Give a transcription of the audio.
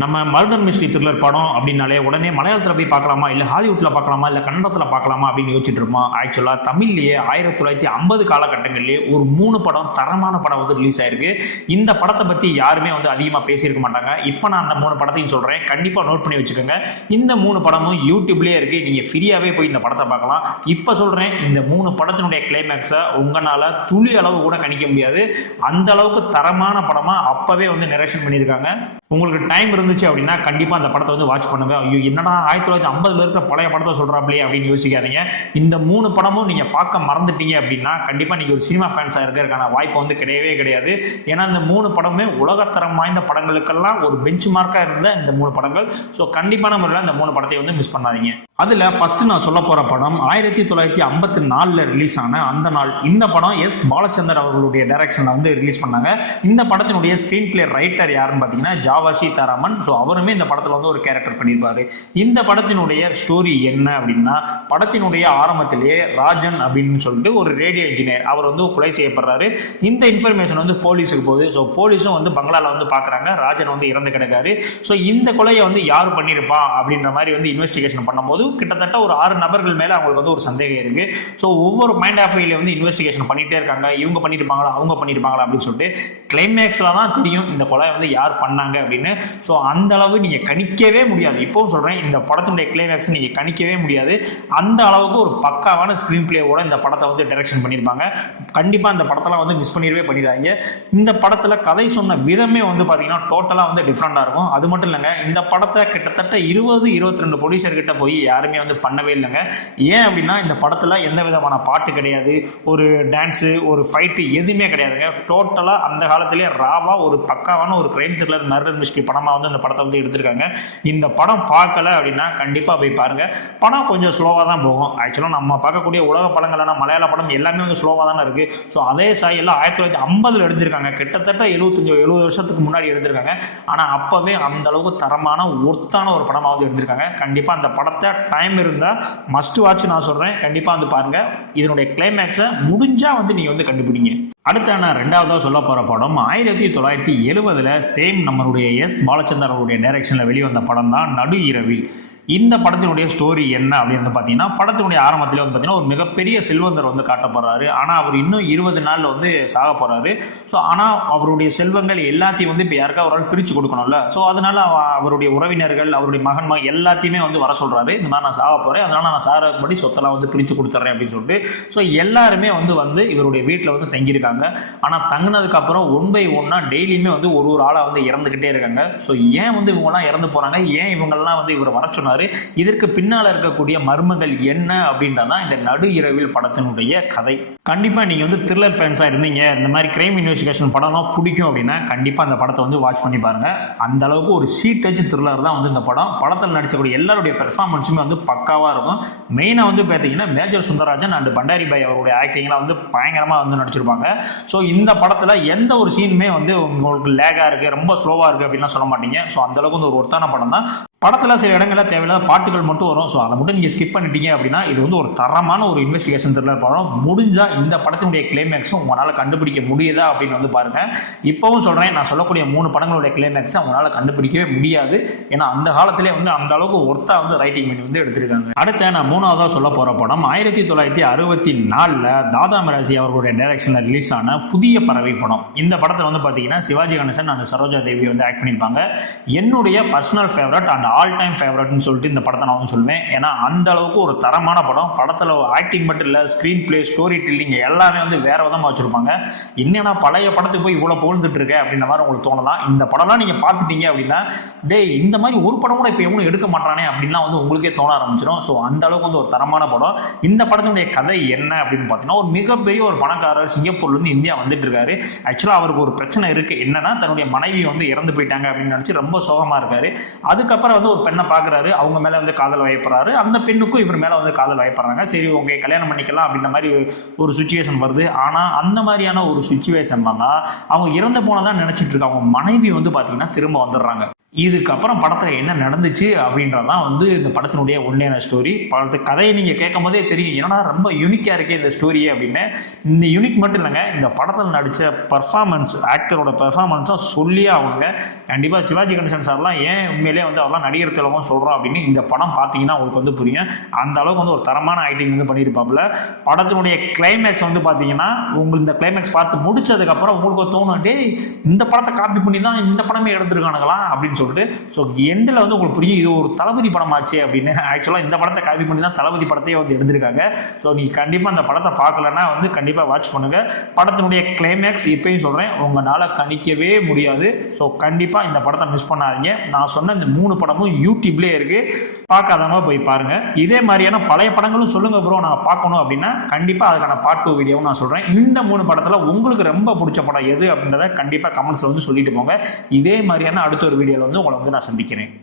நம்ம murder mystery thriller படம் அப்படின்னாலே உடனே மலையாளத்தில் போய் பார்க்கலாமா, இல்லை ஹாலிவுட்டில் பார்க்கலாமா, இல்லை கன்னடத்தில் பார்க்கலாமா அப்படின்னு யோசிச்சுட்டு இருப்போம். ஆக்சுவலாக தமிழ்லேயே 1950 காலகட்டங்களிலே ஒரு 3 படம் தரமான படம் வந்து ரிலீஸ் ஆயிருக்கு. இந்த படத்தை பற்றி யாருமே வந்து அதிகமாக பேசியிருக்க மாட்டாங்க. இப்போ நான் அந்த 3 படத்தையும் சொல்கிறேன், கண்டிப்பாக நோட் பண்ணி வச்சுக்கோங்க. இந்த 3 படமும் யூடியூப்லேயே இருக்குது, நீங்கள் ஃப்ரீயாகவே போய் இந்த படத்தை பார்க்கலாம். இப்போ சொல்கிறேன், இந்த 3 படத்தினுடைய கிளைமேக்ஸை உங்களால் துளி அளவு கூட கணிக்க முடியாது. அந்த அளவுக்கு தரமான படமாக அப்போவே வந்து நரேஷன் பண்ணியிருக்காங்க. உங்களுக்கு டைம் இருந்துச்சு அப்படின்னா கண்டிப்பாக அந்த படத்தை வந்து வாட்ச் பண்ணுங்க. ஐயோ என்னடா 1950 இருக்கிற பழைய படத்தை சொல்கிறாப்லையே அப்படின்னு யோசிக்காதீங்க. இந்த 3 படமும் நீங்கள் பார்க்க மறந்துட்டீங்க அப்படின்னா கண்டிப்பாக நீங்கள் ஒரு சினிமா ஃபேன்ஸாக இருக்கிறதுக்கான வாய்ப்பு வந்து கிடையவே கிடையாது. ஏன்னா இந்த 3 படமுமே உலகத்தரம் வாய்ந்த படங்களுக்கெல்லாம் ஒரு பெஞ்ச் மார்க்காக இருந்த இந்த 3 படங்கள். ஸோ கண்டிப்பான முறையில் இந்த 3 படத்தை வந்து மிஸ் பண்ணாதீங்க. அதில் ஃபர்ஸ்ட் நான் சொல்ல போகிற படம் 1954 ரிலீஸ் ஆன அந்த நாள். இந்த படம் எஸ் பாலச்சந்தர் அவர்களுடைய டைரக்ஷனில் வந்து ரிலீஸ் பண்ணாங்க. இந்த படத்தினுடைய ஸ்க்ரீன் பிளே ரைட்டர் யாருன்னு பார்த்தீங்கன்னா ஜாவா சீதாராமன். ஸோ அவருமே இந்த படத்தில் வந்து ஒரு கேரக்டர் பண்ணியிருப்பாரு. இந்த படத்தினுடைய ஸ்டோரி என்ன அப்படின்னா, படத்தினுடைய ஆரம்பத்திலேயே ராஜன் அப்படின்னு சொல்லிட்டு ஒரு ரேடியோ இன்ஜினியர் அவர் வந்து கொலை செய்யப்படுறாரு. இந்த இன்ஃபர்மேஷன் வந்து போலீஸுக்கு போகுது. ஸோ போலீஸும் வந்து பங்களாவில் வந்து பார்க்குறாங்க, ராஜன் வந்து இறந்து கிடக்காரு. ஸோ இந்த கொலையை வந்து யார் பண்ணியிருப்பான் அப்படின்ற மாதிரி வந்து இன்வெஸ்டிகேஷன் பண்ணும்போது கிட்டத்தட்ட ஒரு 6 நபர்கள் மேலே அவங்களுக்கு வந்து ஒரு சந்தேகம் இருக்கு. ஸோ ஒவ்வொரு மைண்ட் ஆஃப் வியூல வந்து இன்வெஸ்டிகேஷன் பண்ணிட்டே இருக்காங்க. இவங்க பண்ணியிருப்பாங்களா, அவங்க பண்ணியிருப்பாங்களா அப்படின்னு சொல்லிட்டு கிளைமேக்ஸ்ல தான் தெரியும் இந்த கொலை வந்து யார் பண்ணாங்க அப்படின்னு. ஸோ அந்த அளவு நீங்க கணிக்கவே முடியாது. இப்போவும் சொல்றேன், இந்த படத்தினுடைய கிளைமேக்ஸ் நீங்க கணிக்கவே முடியாது. அந்த அளவுக்கு ஒரு பக்காவான ஸ்கிரீன் பிளேவோட இந்த படத்தை வந்து டைரக்ஷன் பண்ணியிருப்பாங்க. கண்டிப்பா இந்த படத்தெல்லாம் வந்து மிஸ் பண்ணிடவே பண்ணிடாதீங்க. இந்த படத்துல கதை சொன்ன விதமே வந்து பாத்தீங்கன்னா டோட்டலா வந்து டிஃப்ரெண்டா இருக்கும். அது மட்டும் இல்லைங்க, இந்த படத்தை கிட்டத்தட்ட 20-22 ப்ரொடியூசர் கிட்ட போய் யாருமே வந்து பண்ணவே இல்லைங்க. ஏன் அப்படின்னா இந்த படத்துல எந்த விதமான பாட்டு கிடையாது, ஒரு டான்ஸு, ஒரு ஃபைட்டு எதுவுமே கிடையாதுங்க. டோட்டலா அந்த காலத்திலேயே ராவா ஒரு பக்காவான ஒரு கிரைம் த்ரில்லர் மர்டர் மிஸ்ட்ரி படமா வந்து இந்த படத்தை வந்து எடுத்திருக்காங்க. இந்த படம் பார்க்கல அப்படின்னா கண்டிப்பா போய் பாருங்க. படம் கொஞ்சம் ஸ்லோவா தான் போகும். ஆக்சுவலா நம்ம பார்க்கக்கூடிய உலக படங்களான மலையாள படம் எல்லாமே வந்து ஸ்லோவா தானே இருக்கு. ஸோ அதே சாயெல்லாம் 1950 எடுத்திருக்காங்க. கிட்டத்தட்ட 70 வருஷத்துக்கு முன்னாடி எடுத்திருக்காங்க. ஆனா அப்பவே அந்த அளவுக்கு தரமான ஒர்த்தான ஒரு படமா வந்து எடுத்திருக்காங்க. கண்டிப்பா அந்த படத்தை டைம் இருந்தா மஸ்ட் வாட்ச் நான் சொல்றேன், கண்டிப்பா வந்து பாருங்க. இதனுடைய கிளைமேக்ஸை முடிஞ்சா வந்து நீங்க வந்து கண்டுபிடிங்க. அடுத்த நான் 2வதா சொல்ல போற படம் 1970 சேம் நம்மளுடைய எஸ் பாலச்சந்தர் அவருடைய டைரக்ஷன்ல வெளிவந்த படம் தான் நடு இரவில். இந்த படத்தினுடைய ஸ்டோரி என்ன அப்படின்னு பார்த்தீங்கன்னா, படத்தினுடைய ஆரம்பத்தில் வந்து பார்த்தீங்கன்னா ஒரு மிகப்பெரிய செல்வந்தர் வந்து காட்டப்படுறாரு. ஆனால் அவர் இன்னும் 20 நாளில் வந்து சாக போறாரு. ஸோ ஆனால் அவருடைய செல்வங்கள் எல்லாத்தையும் வந்து இப்போ யாருக்கா ஒரு ஆள் பிரித்து கொடுக்கணும்ல. ஸோ அதனால அவருடைய உறவினர்கள், அவருடைய மகன் எல்லாத்தையுமே வந்து வர சொல்றாரு. இந்த மாதிரி நான் சாக போறேன், அதனால நான் சாகிறபடி சொத்தெல்லாம் வந்து பிரித்து கொடுத்துட்றேன் அப்படின்னு சொல்லிட்டு. ஸோ எல்லாருமே வந்து இவருடைய வீட்டில் வந்து தங்கியிருக்காங்க. ஆனால் தங்கினதுக்கு அப்புறம் 1 by 1 டெய்லியுமே வந்து ஒரு ஆளாக வந்து இறந்துகிட்டே இருக்காங்க. ஸோ ஏன் வந்து இவங்கெல்லாம் இறந்து போறாங்க, ஏன் இவங்கெல்லாம் வந்து இவர் வர சொன்னார், இதற்கு பின்னால் இருக்கக்கூடிய மர்மங்கள் என்ன அப்படின்றதான் இந்த நடு இரவில் படத்தினுடைய கதை. கண்டிப்பா நீங்க வந்து த்ரில்லர் ஃபேன்ஸா இருந்தீங்க, இந்த மாதிரி கிரைம் இன்வெஸ்டிகேஷன் படம்லாம் பிடிக்கும் அப்படின்னா கண்டிப்பா அந்த படத்தை வந்து வாட்ச் பண்ணி பாருங்க. அந்த அளவுக்கு ஒரு ஷீட் டச் த்ரில்லர் தான் வந்து இந்த படம். படத்தில் நடிச்சக்கூடிய எல்லாருடைய பெர்ஃபார்மன்ஸுமே வந்து பக்காவா இருக்கும். மெயினா வந்து பார்த்தீங்கன்னா மேஜர் சுந்தரராஜன் அண்ட் பண்டாரி பாய் அவருடைய ஆக்டிங்லாம் வந்து பயங்கரமா வந்து நடிச்சிருப்பாங்க. ஸோ இந்த படத்துல எந்த ஒரு சீனுமே வந்து உங்களுக்கு லேகா இருக்கு, ரொம்ப ஸ்லோவா இருக்கு அப்படின்னா சொல்ல மாட்டீங்க. ஸோ அந்த அளவுக்கு வந்து ஒரு ஒருத்தான படம் தான். படத்தில் சில இடங்களில் தேவையில்லாத பாட்டுகள் மட்டும் வரும். ஸோ அதை மட்டும் நீங்கள் ஸ்கிப் பண்ணிட்டீங்க அப்படின்னா இது வந்து ஒரு தரமான ஒரு இன்வெஸ்டிகேஷன் த்ரில்லர் படம். முடிஞ்சால் இந்த படத்தினுடைய கிளைமேக்ஸும் உங்களால் கண்டுபிடிக்க முடியுதா அப்படின்னு வந்து பாருங்க. இப்போவும் சொல்கிறேன், நான் சொல்லக்கூடிய 3 படங்களுடைய கிளைமேக்ஸை உங்களால் கண்டுபிடிக்கவே முடியாது. ஏன்னா அந்த காலத்திலே வந்து அந்த அளவுக்கு ஒர்த்தாக வந்து ரைட்டிங் பண்ணி வந்து எடுத்திருக்காங்க. அடுத்த நான் 3வதாக சொல்ல போகிற படம் 1964 தாதா மிராசி அவர்களுடைய டைரக்ஷனில் ரிலீஸ் ஆன புதிய பறவை படம். இந்த படத்தில் வந்து பார்த்தீங்கன்னா சிவாஜி கணேசன் அண்ட் சரோஜா தேவி வந்து ஆக்ட் பண்ணியிருப்பாங்க. என்னுடைய personal favourite and all time ஃபேவரட்னு சொல்லிட்டு இந்த படத்தை நான் வந்து சொல்லுவேன். ஏன்னா அந்த அளவுக்கு ஒரு தரமான படம். படத்தில் ஆக்டிங் மட்டும் இல்லை, ஸ்க்ரீன் பிளே, ஸ்டோரி டெல்லிங் எல்லாமே வந்து வேற விதமாக வச்சிருப்பாங்க. என்னன்னா பழைய படத்துக்கு போய் இவ்வளோ புகழ்ந்துட்டு இருக்க அப்படின்ற மாதிரி உங்களுக்கு தோணலாம். இந்த படம்லாம் நீங்கள் பார்த்துட்டீங்க அப்படின்னா இந்த மாதிரி ஒரு படம் கூட இப்போ எவனும் எடுக்க மாட்டானே அப்படின்லாம் வந்து உங்களுக்கே தோண ஆரம்பிச்சிடும். ஸோ அந்த அளவுக்கு வந்து ஒரு தரமான படம். இந்த படத்தினுடைய கதை என்ன அப்படின்னு பார்த்தீங்கன்னா, ஒரு மிகப்பெரிய ஒரு பணக்காரர் சிங்கப்பூர்லேருந்து இந்தியா வந்துட்டு இருக்காரு. ஆக்சுவலாக அவருக்கு ஒரு பிரச்சனை இருக்கு. என்னன்னா தன்னுடைய மனைவி வந்து இறந்து போயிட்டாங்க அப்படின்னு நினச்சி ரொம்ப சோகமாக இருக்காரு. அதுக்கப்புறம் வந்து ஒரு பெண்ணை பார்க்குறாரு, அவங்க மேலே வந்து காதல் வயப்படுறாரு. அந்த பெண்ணுக்கும் இவர் மேலே வந்து காதல் வயப்படுறாங்க. சரி உங்க கல்யாணம் பண்ணிக்கலாம் அப்படின்ற மாதிரி ஒரு சுச்சுவேஷன் வருது. ஆனால் அந்த மாதிரியான ஒரு சுச்சுவேஷன் தான் அவங்க இறந்து போனதான் நினைச்சிட்டு இருக்காங்க. அவங்க மனைவி வந்து பார்த்தீங்கன்னா திரும்ப வந்துடுறாங்க. இதுக்கப்புறம் படத்தில் என்ன நடந்துச்சு அப்படின்றதான் வந்து இந்த படத்தினுடைய உண்மையான ஸ்டோரி. படத்து கதையை நீங்கள் கேட்கும் போதே தெரியும், ஏன்னா ரொம்ப யூனிக்காக இருக்கே இந்த ஸ்டோரியே அப்படின்னு. இந்த யூனிக் மட்டும் இல்லைங்க, இந்த படத்தில் நடித்த பர்ஃபார்மன்ஸ், ஆக்டரோட பர்ஃபார்மன்ஸும் சொல்லியே ஆகுங்க. கண்டிப்பாக சிவாஜி கணேசன் சார்லாம் ஏன் உண்மையிலேயே வந்து அவர்லாம் நடிகர் திலகம் சொல்கிறோம் அப்படின்னு இந்த படம் பார்த்தீங்கன்னா உங்களுக்கு வந்து புரியும். அந்த அளவுக்கு வந்து ஒரு தரமான ஆக்டிங் வந்து பண்ணியிருப்பாப்புல. படத்தினுடைய கிளைமேக்ஸ் வந்து பார்த்தீங்கன்னா, உங்களுக்கு இந்த கிளைமேக்ஸ் பார்த்து முடிச்சதுக்கப்புறம் உங்களுக்கு தோணும், டே இந்த படத்தை காப்பி பண்ணி தான் இந்த படமே எடுத்துருக்கானுங்களா அப்படின்னு சொல்லிட்டு. ஸோ எண்டில் வந்து உங்களுக்கு புரியும், இது ஒரு தளபதி படமாச்சு அப்படின்னு. ஆக்சுவலாக இந்த படத்தை காப்பி பண்ணி தான் தளபதி படத்தையே வந்து எடுத்திருக்காங்க. ஸோ நீங்கள் கண்டிப்பாக அந்த படத்தை பார்க்கலன்னா வந்து கண்டிப்பாக வாட்ச் பண்ணுங்க. படத்தினுடைய கிளைமேக்ஸ் இப்பயும் சொல்கிறேன், உங்களால் கணிக்கவே முடியாது. ஸோ கண்டிப்பாக இந்த படத்தை மிஸ் பண்ணாதீங்க. நான் சொன்ன இந்த 3 படமும் யூடியூப்லேயே இருக்குது, பார்க்காதவங்க போய் பாருங்கள். இதே மாதிரியான பழைய படங்களும் சொல்லுங்கள் ப்ரோ நான் பார்க்கணும் அப்படின்னா கண்டிப்பாக அதுக்கான பார்ட் 2 வீடியோவும் நான் சொல்கிறேன். இந்த 3 படத்தில் உங்களுக்கு ரொம்ப பிடிச்ச படம் எது அப்படின்றத கண்டிப்பாக கமெண்ட்ஸில் வந்து சொல்லிட்டு போங்க. இதே மாதிரியான அடுத்த ஒரு வீடியோவில் வந்து உங்களை வந்து நான் சந்திக்கிறேன்.